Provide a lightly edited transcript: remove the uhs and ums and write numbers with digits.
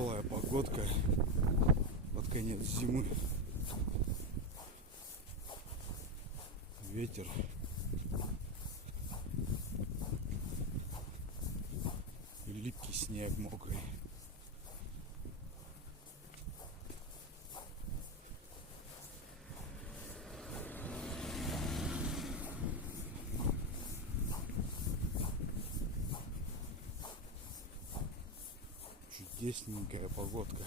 Веселая погодка под конец зимы. Ветер. И липкий снег мокрый. Чудесненькая погодка.